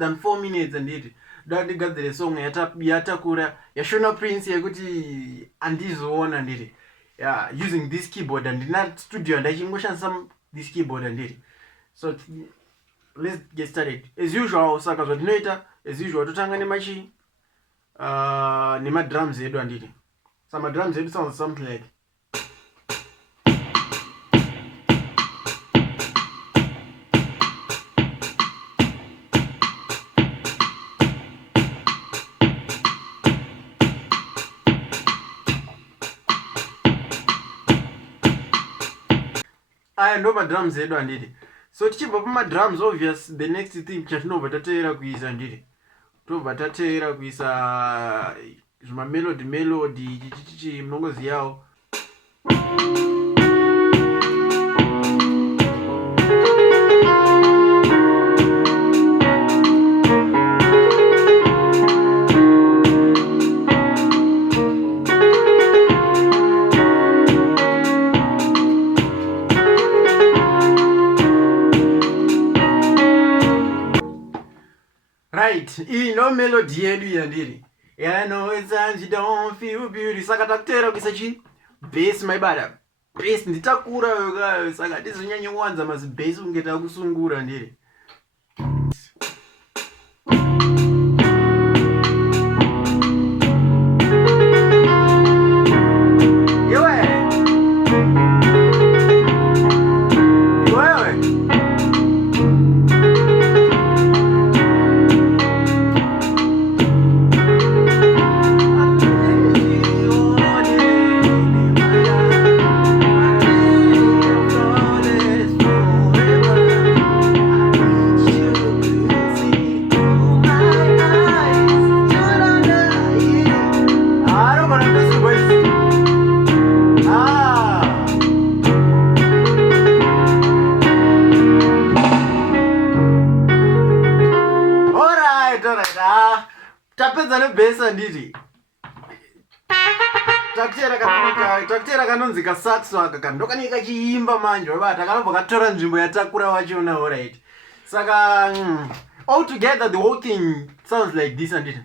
than 4 minutes anditi ndigadzire song yatakura yaShona Prince yekuti handizvione anditi. Yeah, using this keyboard andina studio ndachingoshandisa this keyboard anditi. So let's get started as usual. Saka zvatinoita as usual totanga nemachi nema drums edu anditi. Some drums edu sounds something like aya ndo madrums edu anditi. So tichibva pamadrums, obvious the next thing chatinobva tateera kuisa nditi tobva tateera kuisa melody chichichi munongoziyawo. Right, no melody yedu yandiri. I know it's and you don't feel beauty. Saka takutera kuisa chi bass maibada. Bass nditakura yoga saka tizonyanya wanza mas bass ungeta kusungura ndiri. Tapedza nebase anditi. Takutera kanonzi kasaxo aka ndokani kachiimba manje wabata kanobva katora nzvimbo yatakura wachiona. Alright, saka all together the whole thing sounds like this anditi.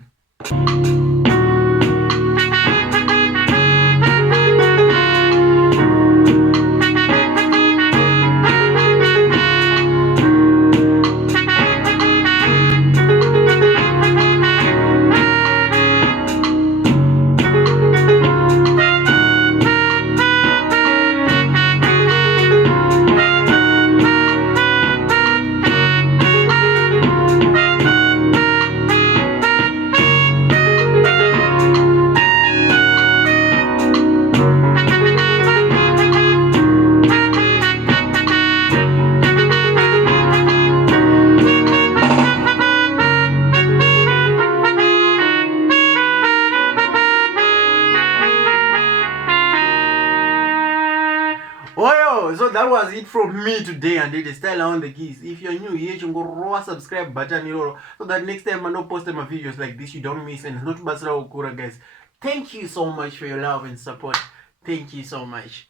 So that was it from me today and it is style on the keys. If you're new here, you can go raw subscribe button so that next time I don't post my videos like this you don't miss, and it's not basra okura guys. Thank you so much for your love and support. Thank you so much.